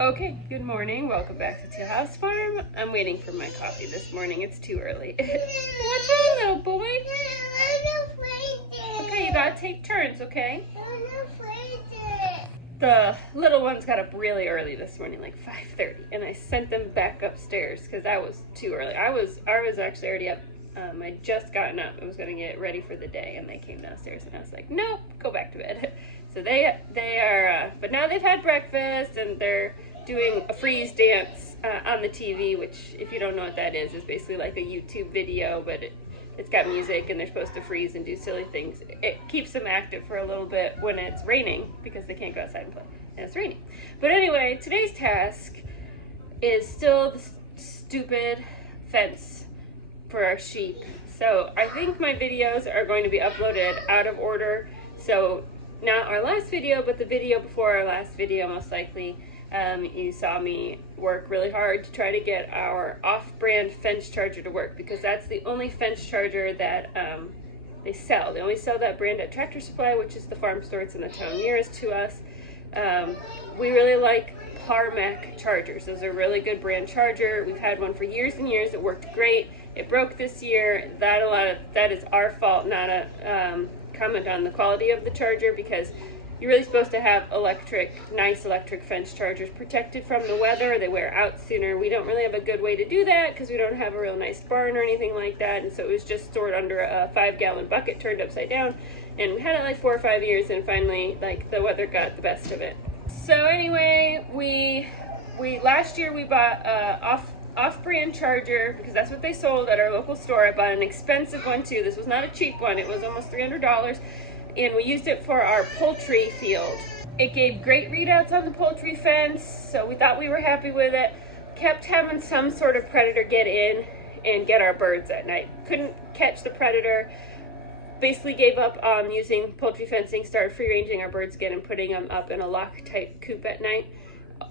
Okay, good morning. Welcome back to Teal House Farm. I'm waiting for my coffee this morning. It's too early. What's wrong, little boy? Okay, you gotta take turns, okay? The little ones got up really early this morning, like 5:30, and I sent them back upstairs because that was too early. I was actually already up. I'd just gotten up. I was gonna get ready for the day, and they came downstairs, and I was like, nope, go back to bed. So they are, but now they've had breakfast, and they're doing a freeze dance on the TV, which, if you don't know what that is basically like a YouTube video, but it's got music, and they're supposed to freeze and do silly things. It keeps them active for a little bit when it's raining, because they can't go outside and play, and it's raining. But anyway, today's task is still the stupid fence for our sheep. So I think my videos are going to be uploaded out of order. So not our last video, but the video before our last video, most likely. You saw me work really hard to try to get our off-brand fence charger to work, because that's the only fence charger that they sell. They only sell that brand at Tractor Supply, which is the farm store. It's in the town nearest to us. We really like Parmac chargers. Those are a really good brand charger. We've had one for years and years. It worked great. It broke this year. That is our fault, not a comment on the quality of the charger, because you're really supposed to have nice electric fence chargers protected from the weather. They wear out sooner. We don't really have a good way to do that because we don't have a real nice barn or anything like that. And so it was just stored under a 5-gallon bucket turned upside down. And we had it like 4 or 5 years, and finally, like, the weather got the best of it. So anyway, we last year we bought off-brand charger, because that's what they sold at our local store. I bought an expensive one too. This was not a cheap one. It was almost $300. And we used it for our poultry field. It gave great readouts on the poultry fence, so we thought we were happy with it. Kept having some sort of predator get in and get our birds at night. Couldn't catch the predator. Basically gave up on using poultry fencing, started free ranging our birds again and putting them up in a lock type coop at night.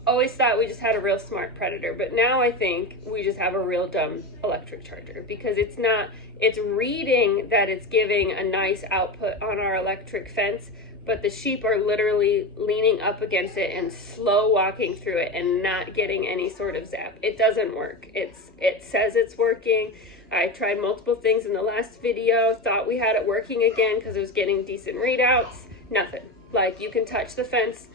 Always thought we just had a real smart predator, but now I think we just have a real dumb electric charger, because it's reading that it's giving a nice output on our electric fence, but the sheep are literally leaning up against it and slow walking through it and not getting any sort of zap. It doesn't work. It says it's working. I tried multiple things in the last video, thought we had it working again because it was getting decent readouts. Nothing. Like, you can touch the fence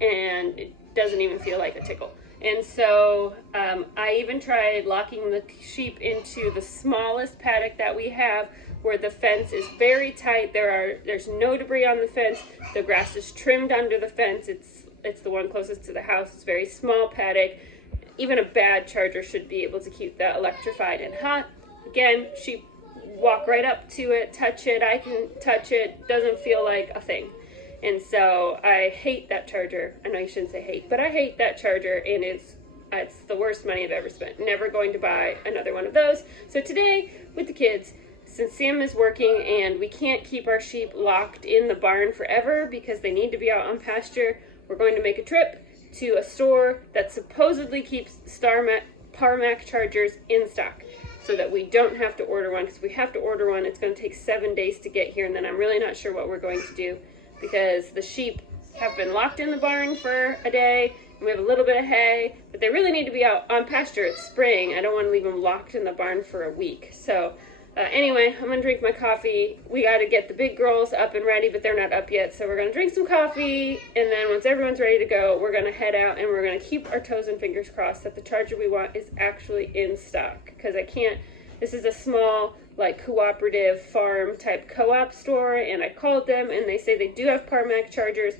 and it doesn't even feel like a tickle. And so I even tried locking the sheep into the smallest paddock that we have, where the fence is very tight. There's no debris on the fence. The grass is trimmed under the fence. It's the one closest to the house. It's a very small paddock. Even a bad charger should be able to keep that electrified and hot. Again, sheep walk right up to it, touch it. I can touch it. Doesn't feel like a thing. And so I hate that charger. I know you shouldn't say hate, but I hate that charger, and it's the worst money I've ever spent. Never going to buy another one of those. So today, with the kids, since Sam is working and we can't keep our sheep locked in the barn forever because they need to be out on pasture, we're going to make a trip to a store that supposedly keeps Parmac chargers in stock, so that we don't have to order one, because we have to order one. It's going to take 7 days to get here, and then I'm really not sure what we're going to do, because the sheep have been locked in the barn for a day, and we have a little bit of hay, but they really need to be out on pasture. It's spring. I don't want to leave them locked in the barn for a week. So anyway, I'm going to drink my coffee. We got to get the big girls up and ready, but they're not up yet. So we're going to drink some coffee, and then once everyone's ready to go, we're going to head out, and we're going to keep our toes and fingers crossed that the charger we want is actually in stock, because this is a small, like, cooperative farm type co-op store, and I called them and they say they do have Parmac chargers,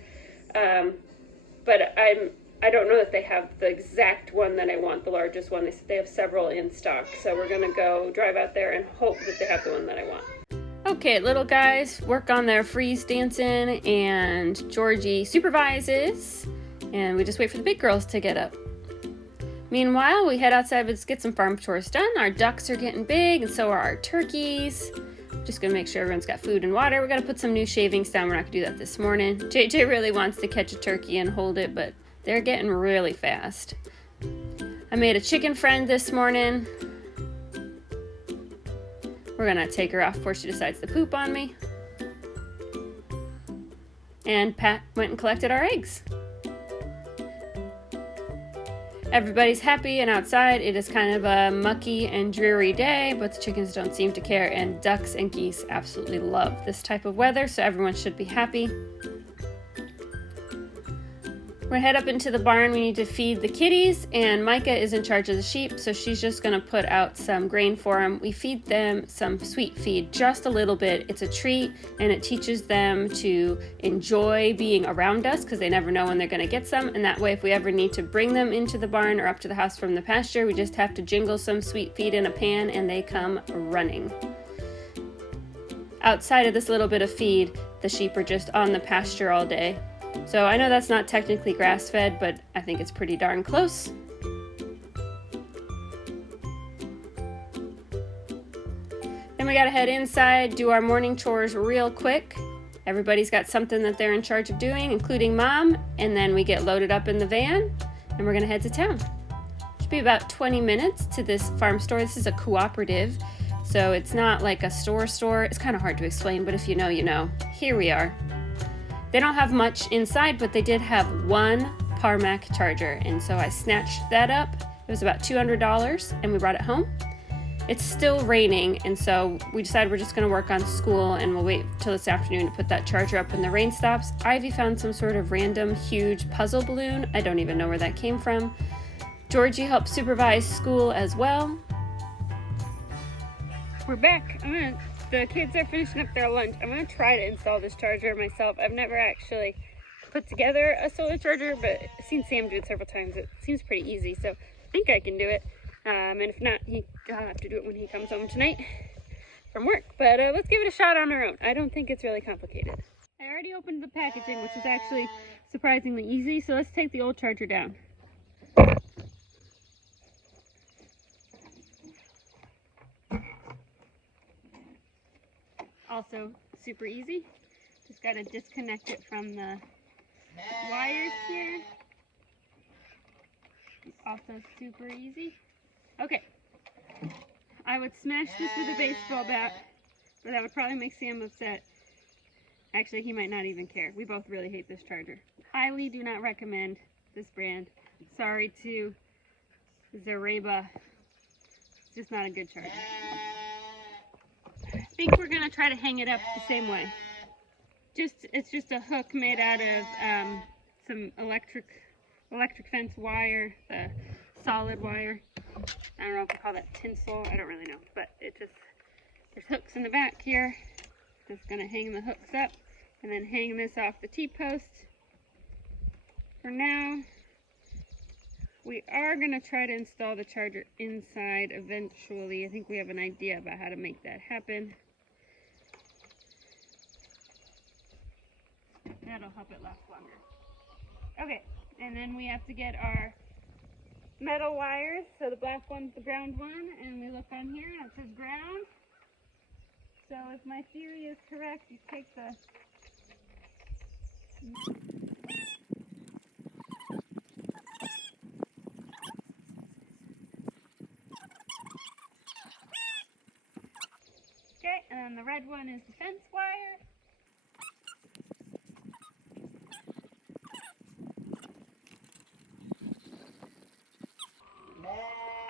but I don't know that they have the exact one that I want, the largest one. They said they have several in stock, so we're gonna go drive out there and hope that they have the one that I want. Okay, little guys work on their freeze dancing, and Georgie supervises, and we just wait for the big girls to get up. Meanwhile, we head outside to get some farm chores done. Our ducks are getting big, and so are our turkeys. Just gonna make sure everyone's got food and water. We gotta put some new shavings down. We're not gonna do that this morning. JJ really wants to catch a turkey and hold it, but they're getting really fast. I made a chicken friend this morning. We're gonna take her off before she decides to poop on me. And Pat went and collected our eggs. Everybody's happy and outside. It is kind of a mucky and dreary day, but the chickens don't seem to care, and ducks and geese absolutely love this type of weather, so everyone should be happy. We're gonna head up into the barn. We need to feed the kitties, and Micah is in charge of the sheep, so she's just gonna put out some grain for them. We feed them some sweet feed, just a little bit. It's a treat, and it teaches them to enjoy being around us because they never know when they're gonna get some, and that way if we ever need to bring them into the barn or up to the house from the pasture, we just have to jingle some sweet feed in a pan and they come running. Outside of this little bit of feed, the sheep are just on the pasture all day. So I know that's not technically grass-fed, but I think it's pretty darn close. Then we gotta head inside, do our morning chores real quick. Everybody's got something that they're in charge of doing, including Mom, and then we get loaded up in the van, and we're gonna head to town. Should be about 20 minutes to this farm store. This is a cooperative, so it's not like a store. It's kind of hard to explain, but if you know, you know. Here we are. They don't have much inside, but they did have one Parmac charger, and so I snatched that up. It was about $200, and we brought it home. It's still raining, and so we decided we're just gonna work on school, and we'll wait till this afternoon to put that charger up when the rain stops. Ivy found some sort of random huge puzzle balloon. I don't even know where that came from. Georgie helped supervise school as well. We're back. The kids are finishing up their lunch. I'm going to try to install this charger myself. I've never actually put together a solar charger, but I've seen Sam do it several times. It seems pretty easy, so I think I can do it. And if not, I'll have to do it when he comes home tonight from work. But let's give it a shot on our own. I don't think it's really complicated. I already opened the packaging, which is actually surprisingly easy, so let's take the old charger down. Also super easy. Just got to disconnect it from the wires here. Also super easy. Okay. I would smash this with a baseball bat, but that would probably make Sam upset. Actually, he might not even care. We both really hate this charger. Highly do not recommend this brand. Sorry to Zareba. It's just not a good charger. I think we're gonna try to hang it up the same way. It's just a hook made out of some electric fence wire, the solid wire. I don't know if we call that tinsel. I don't really know, but there's hooks in the back here. Just gonna hang the hooks up and then hang this off the T-post. For now, we are gonna try to install the charger inside eventually. I think we have an idea about how to make that happen. That'll help it last longer. Okay, and then we have to get our metal wires. So the black one's the ground one, and we look on here and it says ground. So if my theory is correct, you take the okay, and then the red one is the fence wire.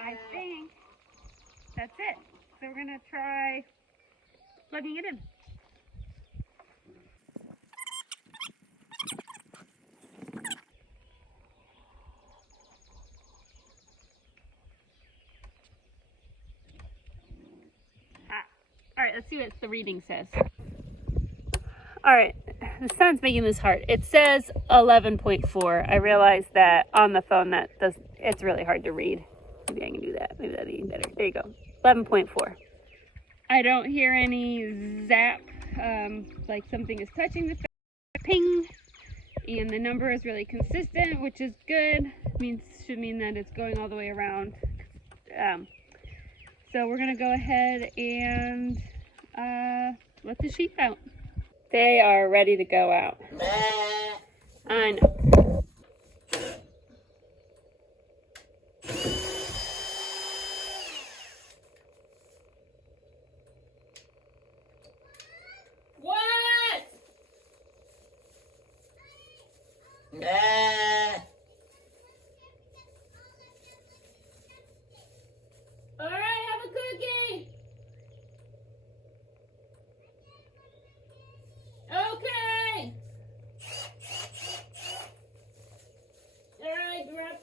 I think that's it. So we're gonna try plugging it in. All right, let's see what the reading says. All right, the sun's making this hard. It says 11.4. I realize that on the phone it's really hard to read. Maybe I can do that. Maybe that'd be better. There you go. 11.4. I don't hear any zap, like something is touching the ping, and the number is really consistent, which is good. Should mean that it's going all the way around. So we're gonna go ahead and let the sheep out. They are ready to go out. I know. What?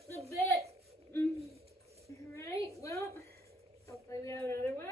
the bit. Alright, well, hopefully we have another one.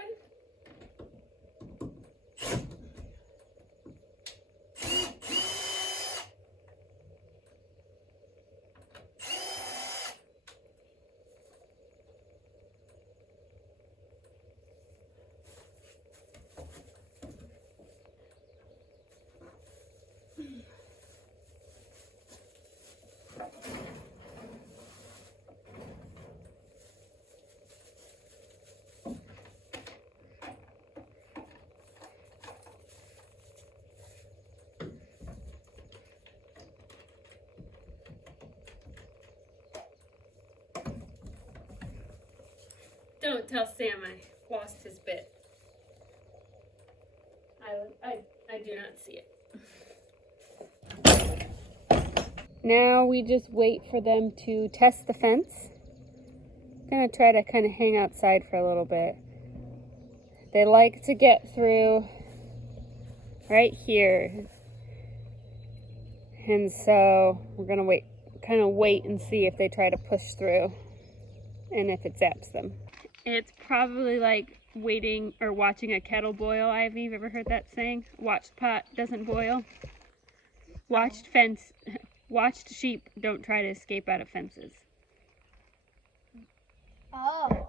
Don't tell Sam I lost his bit. I do not see it. Now we just wait for them to test the fence. I'm gonna try to kind of hang outside for a little bit. They like to get through right here. And so we're gonna wait and see if they try to push through and if it zaps them. It's probably like waiting or watching a kettle boil. Have you ever heard that saying? Watched pot doesn't boil. Watched sheep don't try to escape out of fences. Oh.